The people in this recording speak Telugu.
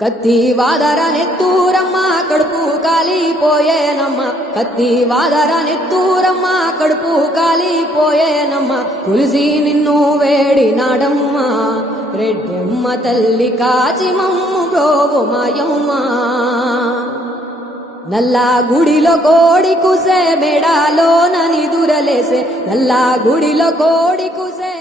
కత్తి వాదర నెత్తూరమ్మ కడుపు కాలిపోయేనమ్మ, కత్తి వాదర నెత్తూరమ్మ కడుపు కాలిపోయేనమ్మ. తులసి నిన్ను వేడినాడమ్మ, రెడ్డెమ్మ తల్లి కాచి మమ్ము బ్రోవు మాయమ్మ. నల్లా గుడిలో కోడి కుసే మెడాలో నని దురలేసే, నల్లా గుడిలో కోడి కుసే